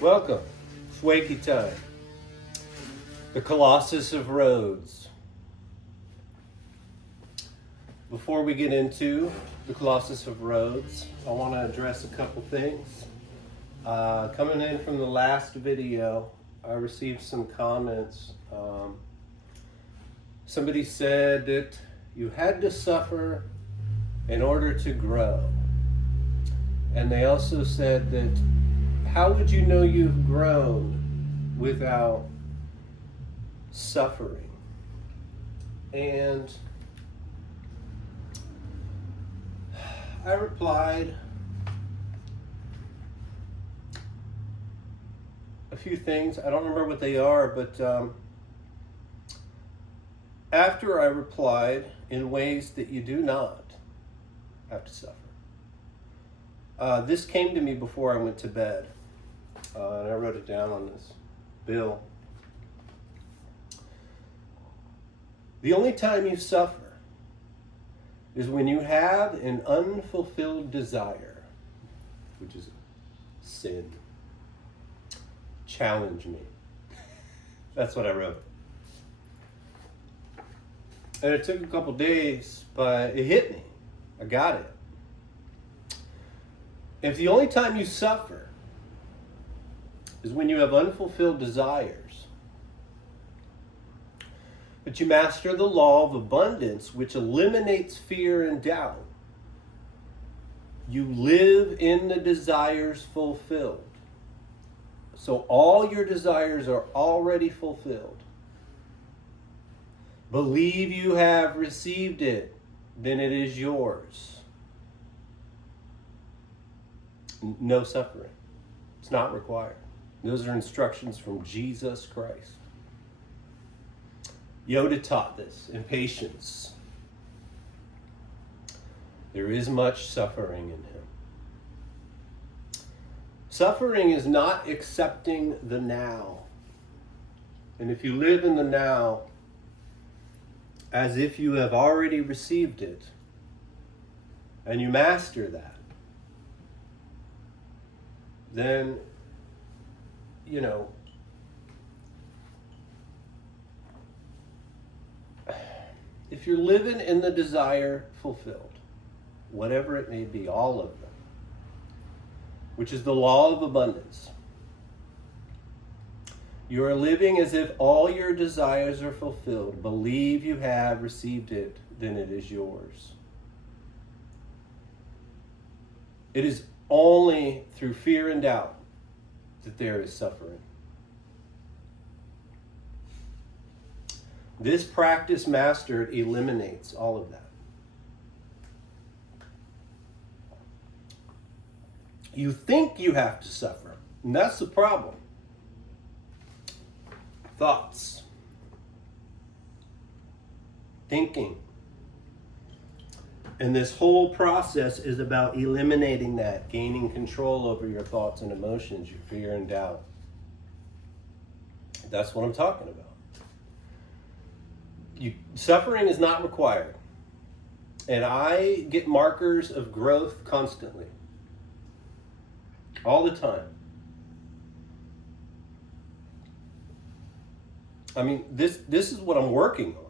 Welcome. It's Wakey time. The Colossus of Rhodes. Before we get into the Colossus of Rhodes, I want to address a couple things. Coming in from the last video, I received some comments. Somebody said that you had to suffer in order to grow. And they also said that how would you know you've grown without suffering? And I replied a few things. I don't remember what they are, but after I replied in ways that you do not have to suffer. This came to me before I went to bed, and I wrote it down on this bill. The only time you suffer is when you have an unfulfilled desire, which is sin. Challenge me. That's what I wrote. And it took a couple days, but it hit me. I got it. If the only time you suffer is when you have unfulfilled desires, but you master the law of abundance, which eliminates fear and doubt, you live in the desires fulfilled. So all your desires are already fulfilled. Believe you have received it, then it is yours. No suffering. It's not required. Those are instructions from Jesus Christ. Yoda taught this in patience. There is much suffering in him. Suffering is not accepting the now. And if you live in the now as if you have already received it, and you master that, then, if you're living in the desire fulfilled, whatever it may be, all of them, which is the law of abundance, you are living as if all your desires are fulfilled. Believe you have received it, then it is yours. It is only through fear and doubt that there is suffering. This practice mastered eliminates all of that. You think you have to suffer, and that's the problem. Thoughts, thinking. And this whole process is about eliminating that, gaining control over your thoughts and emotions, your fear and doubt. That's what I'm talking about. Suffering is not required. And I get markers of growth constantly. All the time. I mean, this is what I'm working on.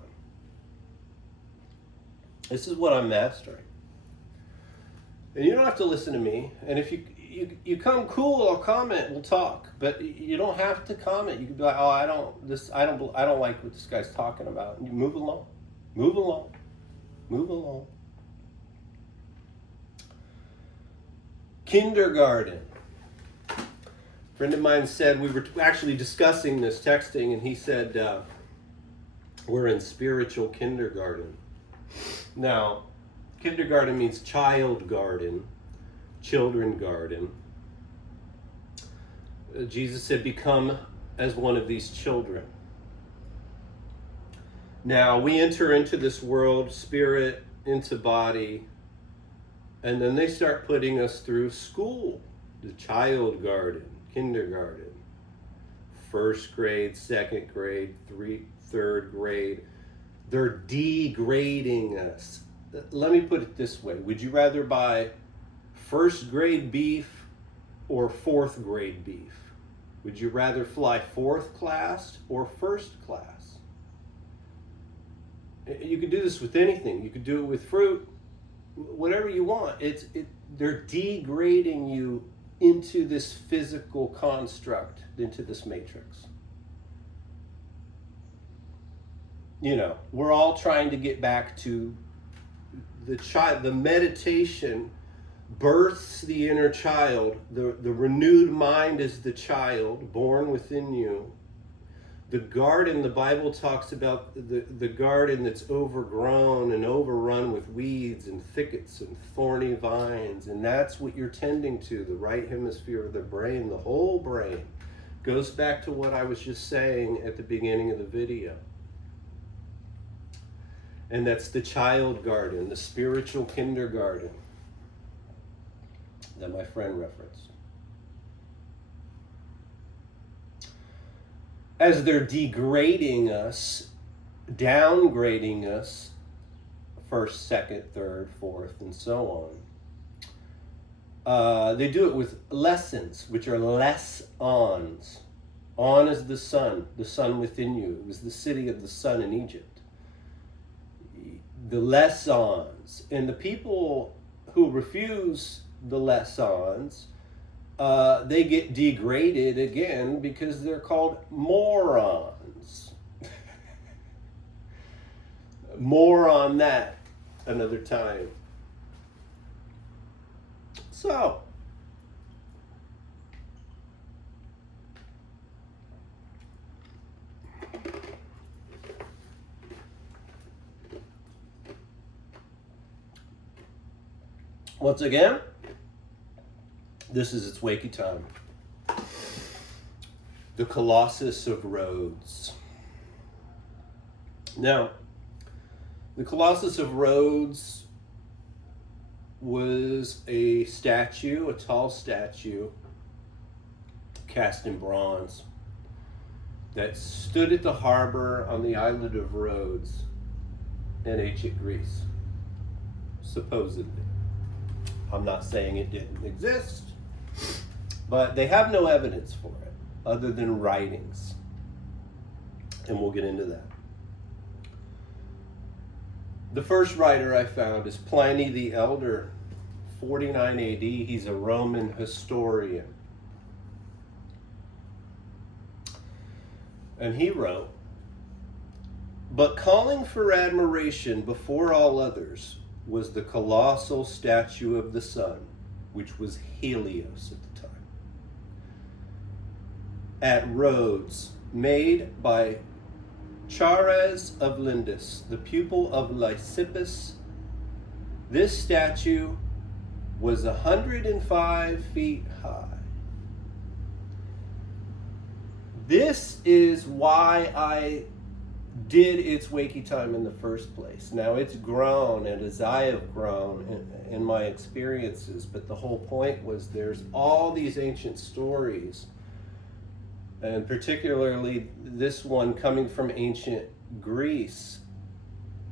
This is what I'm mastering. And you don't have to listen to me. And if you come cool, I'll comment, we'll talk. But you don't have to comment. You can be like, oh, I don't like what this guy's talking about. And you move along. Move along. Move along. Kindergarten. A friend of mine said, we were actually discussing this, texting, and he said, we're in spiritual kindergarten. Now, kindergarten means child garden, children garden. Jesus said, become as one of these children. Now, we enter into this world, spirit into body, and then they start putting us through school, the child garden, kindergarten, first grade, second grade, third grade. They're degrading us. Let me put it this way. Would you rather buy first grade beef or fourth grade beef? Would you rather fly fourth class or first class? You could do this with anything. You could do it with fruit, whatever you want. They're degrading you into this physical construct, into this matrix. You know, we're all trying to get back to the child. The meditation births the inner child. The renewed mind is the child born within you. The garden, the Bible talks about the garden that's overgrown and overrun with weeds and thickets and thorny vines. And that's what you're tending to, the right hemisphere of the brain, the whole brain. Goes back to what I was just saying at the beginning of the video. And that's the child garden, the spiritual kindergarten that my friend referenced. As they're degrading us, downgrading us, first, second, third, fourth, and so on, they do it with lessons, which are less-ons. On is the sun within you. It was the city of the sun in Egypt. The lessons. And the people who refuse the lessons, they get degraded again because they're called morons. More on that another time. So, once again, this is its Wakey time. The Colossus of Rhodes. Now, the Colossus of Rhodes was a statue, a tall statue, cast in bronze, that stood at the harbor on the island of Rhodes in ancient Greece, supposedly. I'm not saying it didn't exist, but they have no evidence for it other than writings. And we'll get into that. The first writer I found is Pliny the Elder, 49 AD. He's a Roman historian. And he wrote, "But calling for admiration before all others was the colossal statue of the sun, which was Helios at the time, at Rhodes, made by Chares of Lindus, the pupil of Lysippus. This statue was 105 feet high." This is why I did its Wakey time in the first place. Now it's grown, and as I have grown in my experiences, but the whole point was there's all these ancient stories, and particularly this one coming from ancient Greece,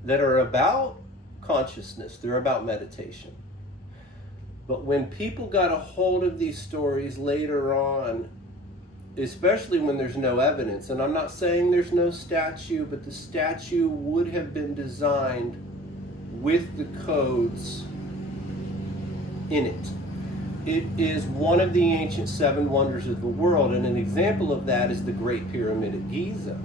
that are about consciousness. They're about meditation. But when people got a hold of these stories later on, especially when there's no evidence, and I'm not saying there's no statue, but the statue would have been designed with the codes in it. It is one of the ancient seven wonders of the world, and an example of that is the Great Pyramid at Giza,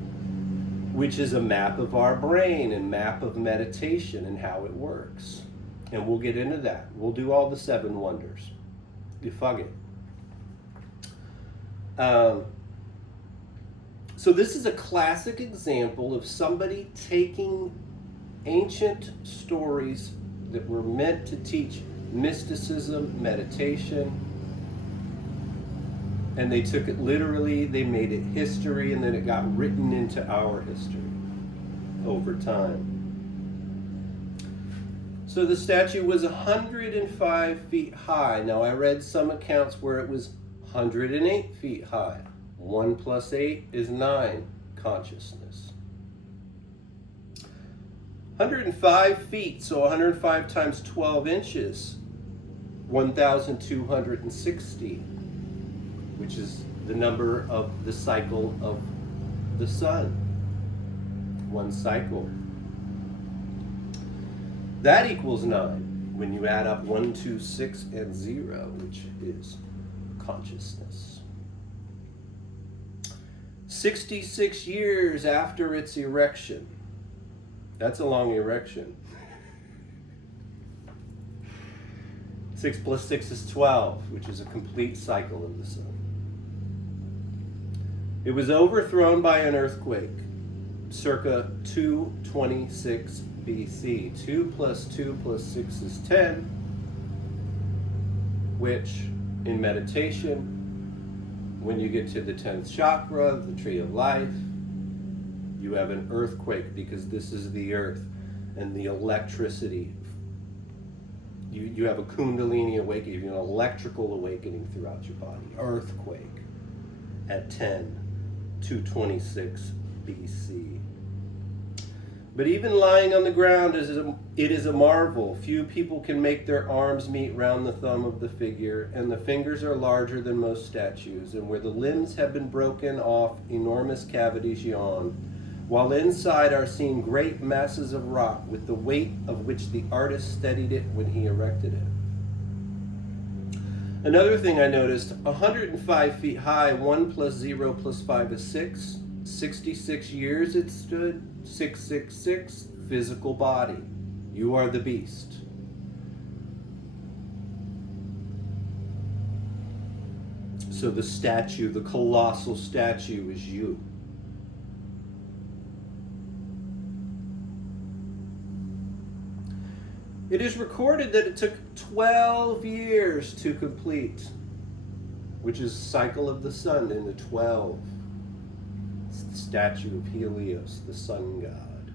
which is a map of our brain and map of meditation and how it works. And we'll get into that. We'll do all the seven wonders. You fuck it. So this is a classic example of somebody taking ancient stories that were meant to teach mysticism, meditation, and they took it literally, they made it history, and then it got written into our history over time. So the statue was 105 feet high. Now I read some accounts where it was 108 feet high. 1 plus 8 is 9 consciousness. 105 feet, so 105 times 12 inches, 1,260, which is the number of the cycle of the sun. One cycle. That equals 9 when you add up 1, 2, 6, and 0, which is consciousness. 66 years after its erection. That's a long erection. 6 plus 6 is 12, which is a complete cycle of the sun. It was overthrown by an earthquake, circa 226 BC. 2 plus 2 plus 6 is 10, which in meditation, when you get to the 10th chakra, the tree of life, you have an earthquake because this is the earth and the electricity. You have a kundalini awakening, you have an electrical awakening throughout your body. Earthquake at 226 BC. But even lying on the ground, it is a marvel. Few people can make their arms meet round the thumb of the figure, and the fingers are larger than most statues, and where the limbs have been broken off, enormous cavities yawn, while inside are seen great masses of rock with the weight of which the artist steadied it when he erected it. Another thing I noticed, 105 feet high, 1 plus 0 plus 5 is 6. 66 years it stood, 666, physical body. You are the beast. So the statue, the colossal statue is you. It is recorded that it took 12 years to complete, which is cycle of the sun into 12. It's the statue of Helios, the sun god.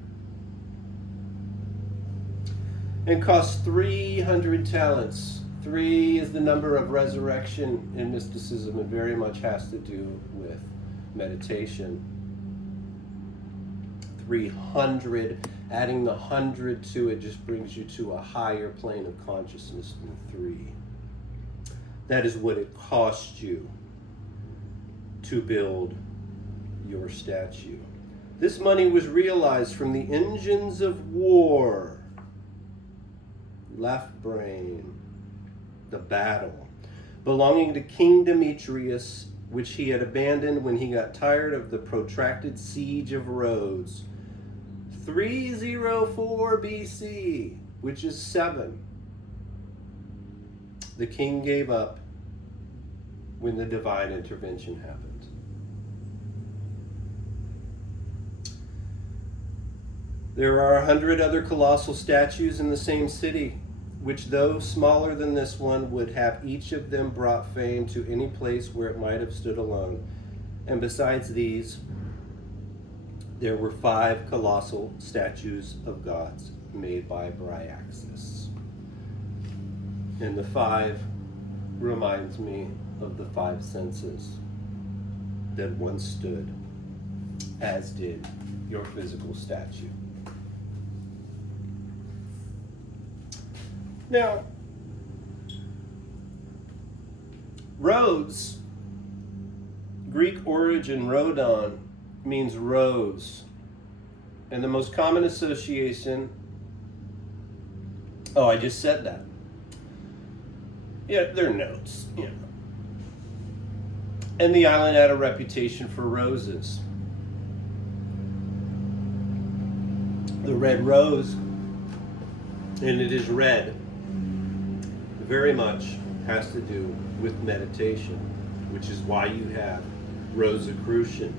And cost 300 talents. 3 is the number of resurrection in mysticism and very much has to do with meditation. 300, adding the 100 to it just brings you to a higher plane of consciousness than 3. That is what it cost you to build your statue. This money was realized from the engines of war. Left brain, the battle, belonging to King Demetrius, which he had abandoned when he got tired of the protracted siege of Rhodes. 304 BC, which is 7. The king gave up when the divine intervention happened. There are 100 other colossal statues in the same city, which though smaller than this one, would have each of them brought fame to any place where it might have stood alone. And besides these, there were 5 colossal statues of gods made by Bryaxis. And the 5 reminds me of the 5 senses that once stood, as did your physical statue. Now, Rhodes, Greek origin Rhodon, means rose. And the most common association, oh, I just said that. Yeah, they're notes, you know. And the island had a reputation for roses. The red rose, and it is red, very much has to do with meditation, which is why you have Rosicrucian,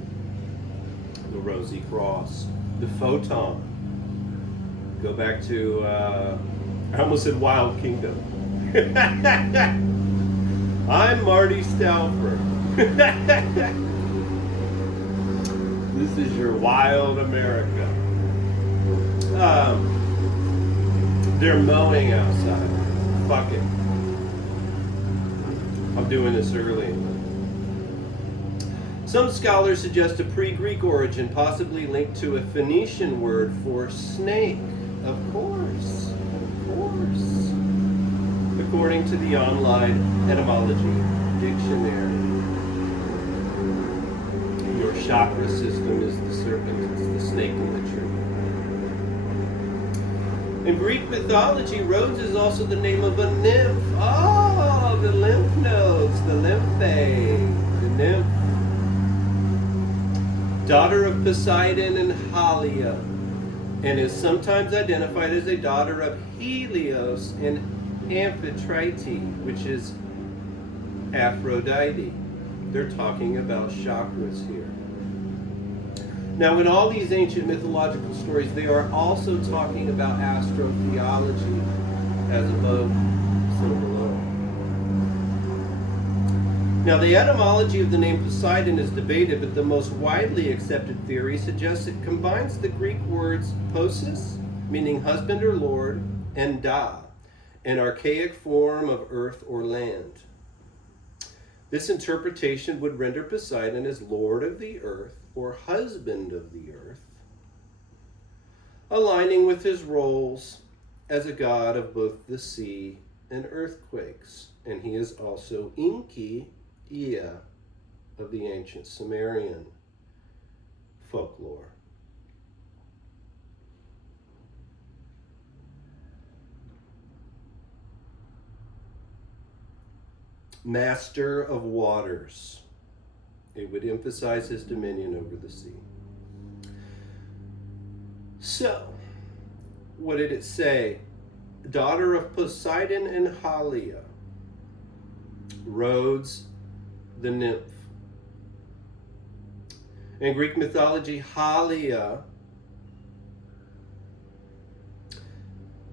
the Rosy Cross, the photon. Go back to, I almost said Wild Kingdom. I'm Marty Stauffer. This is your wild America. They're mowing outside. Fuck it. I'm doing this early. Some scholars suggest a pre-Greek origin, possibly linked to a Phoenician word for snake. Of course. According to the online etymology dictionary. chakra system is the serpent, it's the snake in the tree. In Greek mythology, Rhodes is also the name of a nymph. Oh, the lymph nodes, the lymphae, the nymph. Daughter of Poseidon and Halia, and is sometimes identified as a daughter of Helios and Amphitrite, which is Aphrodite. They're talking about chakras here. Now, in all these ancient mythological stories, they are also talking about astrotheology, as above, so below. Now, the etymology of the name Poseidon is debated, but the most widely accepted theory suggests it combines the Greek words posis, meaning husband or lord, and da, an archaic form of earth or land. This interpretation would render Poseidon as lord of the earth or husband of the earth, aligning with his roles as a god of both the sea and earthquakes. And he is also Enki, Ea, of the ancient Sumerian folklore. Master of waters. It would emphasize his dominion over the sea. So, what did it say? Daughter of Poseidon and Halia. Rhodes, the nymph. In Greek mythology, Halia,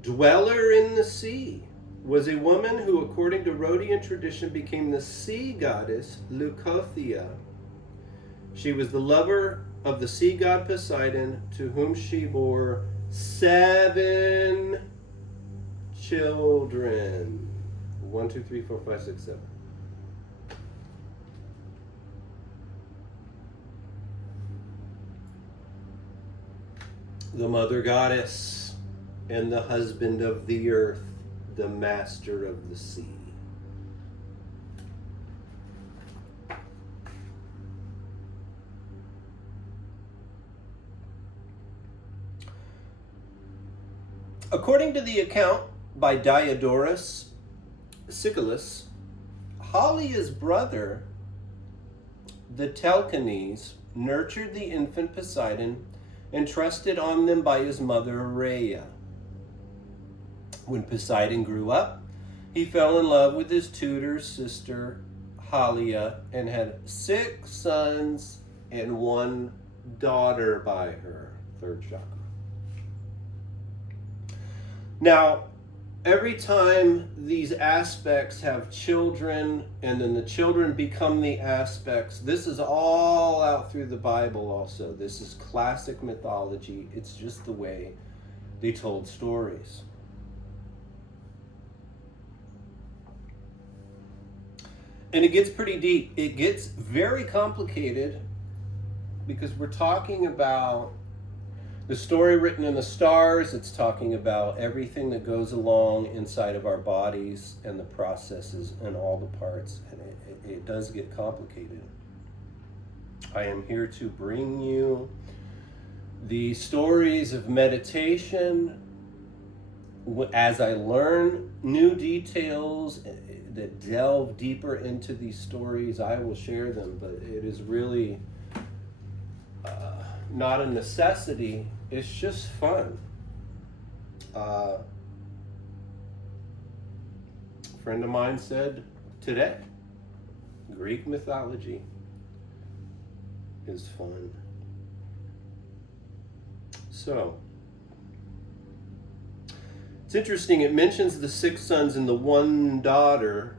dweller in the sea, was a woman who, according to Rhodian tradition, became the sea goddess Leucothea. She was the lover of the sea god Poseidon, to whom she bore 7 children. 1, 2, 3, 4, 5, 6, 7. The mother goddess and the husband of the earth, the master of the sea. According to the account by Diodorus Siculus, Halia's brother, the Telcanes, nurtured the infant Poseidon and trusted on them by his mother Rhea. When Poseidon grew up, he fell in love with his tutor's sister Halia and had 6 sons and 1 daughter by her. Third chakra. Now, every time these aspects have children and then the children become the aspects, this is all out through the Bible also. This is classic mythology. It's just the way they told stories. And it gets pretty deep. It gets very complicated because we're talking about the story written in the stars. It's talking about everything that goes along inside of our bodies and the processes and all the parts. And it does get complicated. I am here to bring you the stories of meditation. As I learn new details that delve deeper into these stories, I will share them, but it is really not a necessity. It's just fun. A friend of mine said today, Greek mythology is fun. So, it's interesting, it mentions the 6 sons and the 1 daughter,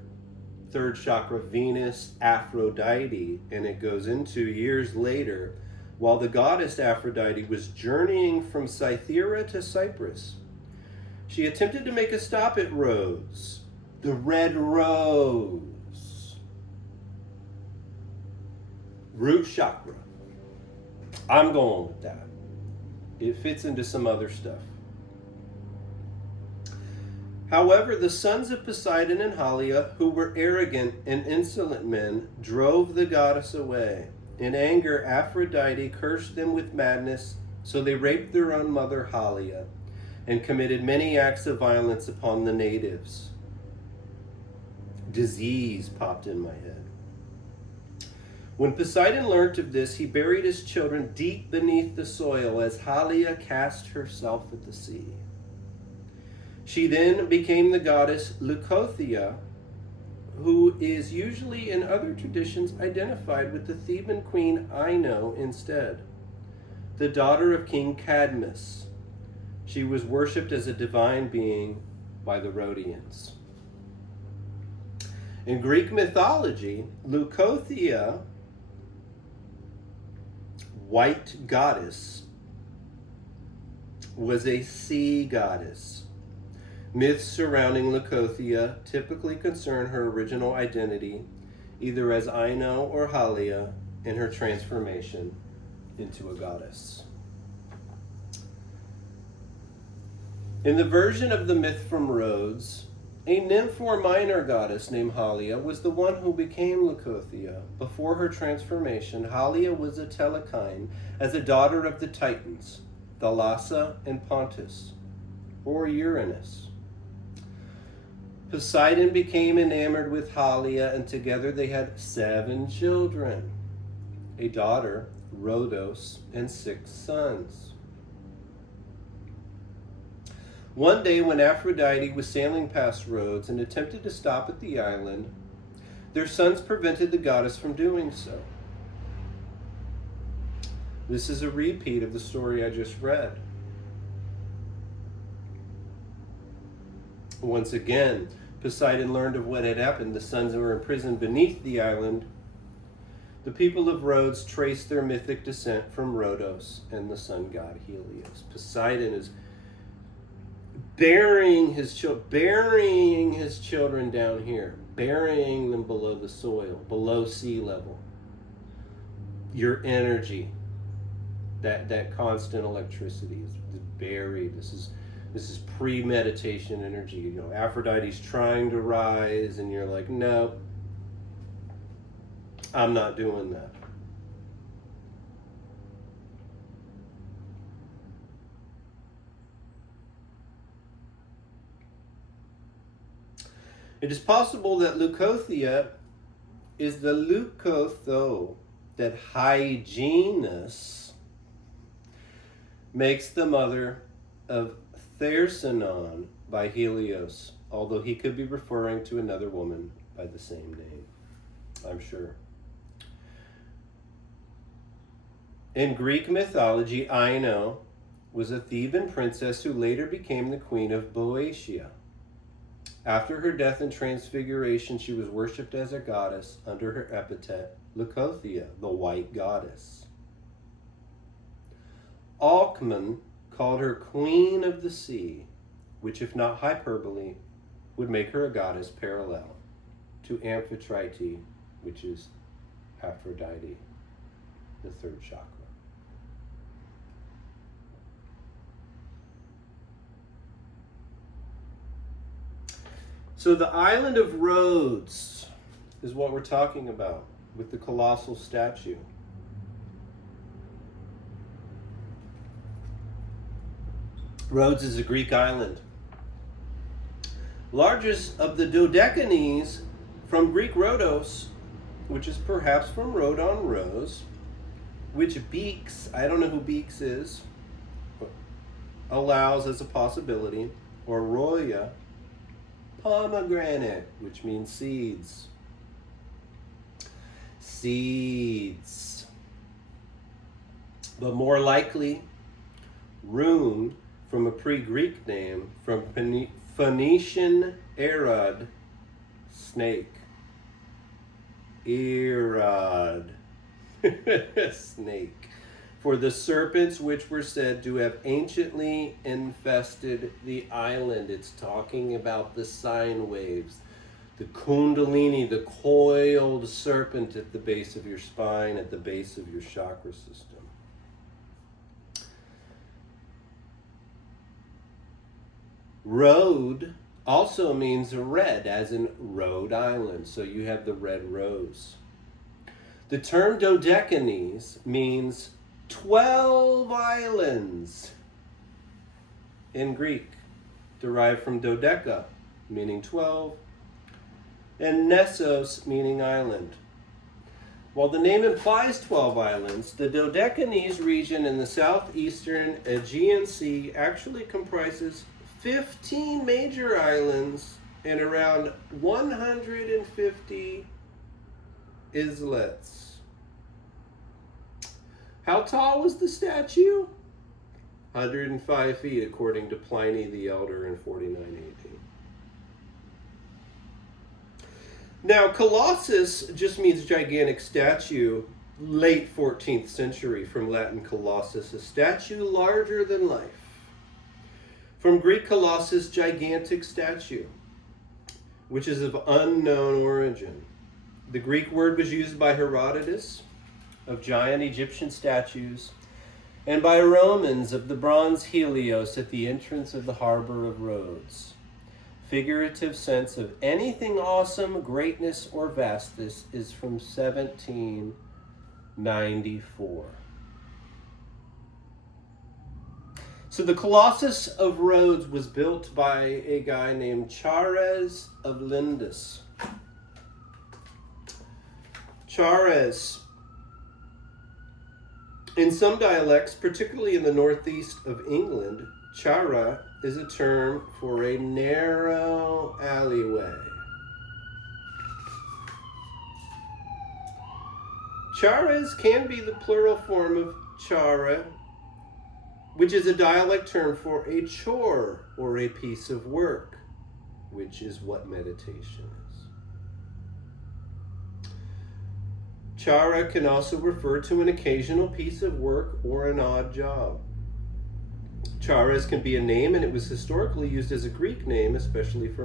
third chakra, Venus, Aphrodite, and it goes into years later, while the goddess Aphrodite was journeying from Cythera to Cyprus. She attempted to make a stop at Rhodes, the red rose, root chakra. I'm going with that. It fits into some other stuff. However, the sons of Poseidon and Halia, who were arrogant and insolent men, drove the goddess away. In anger, Aphrodite cursed them with madness, so they raped their own mother, Halia, and committed many acts of violence upon the natives. Disease popped in my head. When Poseidon learnt of this, he buried his children deep beneath the soil as Halia cast herself at the sea. She then became the goddess Leucothea, who is usually in other traditions identified with the Theban queen Ino instead, the daughter of King Cadmus. She was worshipped as a divine being by the Rhodians. In Greek mythology, Leucothea, white goddess, was a sea goddess. Myths surrounding Leucothea typically concern her original identity, either as Ino or Halia, in her transformation into a goddess. In the version of the myth from Rhodes, a nymph or minor goddess named Halia was the one who became Leucothea. Before her transformation, Halia was a telechine as a daughter of the Titans, Thalassa and Pontus, or Uranus. Poseidon became enamored with Halia, and together they had 7 children, a daughter, Rhodos, and 6 sons. One day when Aphrodite was sailing past Rhodes and attempted to stop at the island, their sons prevented the goddess from doing so. This is a repeat of the story I just read. Once again, Poseidon learned of what had happened. The sons were imprisoned beneath the island. The people of Rhodes traced their mythic descent from Rhodos and the sun god Helios. Poseidon is burying his children down here, burying them below the soil, below sea level. Your energy, that constant electricity is buried. This is premeditation energy. You know, Aphrodite's trying to rise, and you're like, no, I'm not doing that. It is possible that Leucothea is the Leukotho that Hyginus makes the mother of Thersinon by Helios, although he could be referring to another woman by the same name, I'm sure. In Greek mythology, Ino was a Theban princess who later became the queen of Boeotia. After her death and transfiguration, she was worshipped as a goddess under her epithet, Leucothea, the white goddess. Alcman called her Queen of the Sea, which, if not hyperbole, would make her a goddess parallel to Amphitrite, which is Aphrodite, the third chakra. So the island of Rhodes is what we're talking about with the colossal statue. Rhodes is a Greek island. Largest of the Dodecanese from Greek Rhodos, which is perhaps from Rhode on Rose, which Beeks, I don't know who Beeks is, allows as a possibility, or Roya, pomegranate, which means seeds. Seeds. But more likely, rune from a pre-Greek name from Phoenician Erod, snake. Erod. Snake. For the serpents which were said to have anciently infested the island. It's talking about the sine waves. The kundalini, the coiled serpent at the base of your spine, at the base of your chakra system. Rhode also means red, as in Rhode Island. So you have the red rose. The term Dodecanese means 12 islands in Greek, derived from dodeca, meaning 12, and nessos, meaning island. While the name implies 12 islands, the Dodecanese region in the southeastern Aegean Sea actually comprises 15 major islands and around 150 islets. How tall was the statue? 105 feet, according to Pliny the Elder in 49 AD. Now, Colossus just means gigantic statue, late 14th century, from Latin colossus, a statue larger than life. From Greek colossus, gigantic statue, which is of unknown origin. The Greek word was used by Herodotus of giant Egyptian statues, and by Romans of the bronze Helios at the entrance of the harbor of Rhodes. Figurative sense of anything awesome, greatness, or vastness is from 1794. So the Colossus of Rhodes was built by a guy named Chares of Lindus. Chares. In some dialects, particularly in the northeast of England, chara is a term for a narrow alleyway. Charas can be the plural form of chara, which is a dialect term for a chore or a piece of work, which is what meditation is. Chara can also refer to an occasional piece of work or an odd job. Charas can be a name, and it was historically used as a Greek name, especially for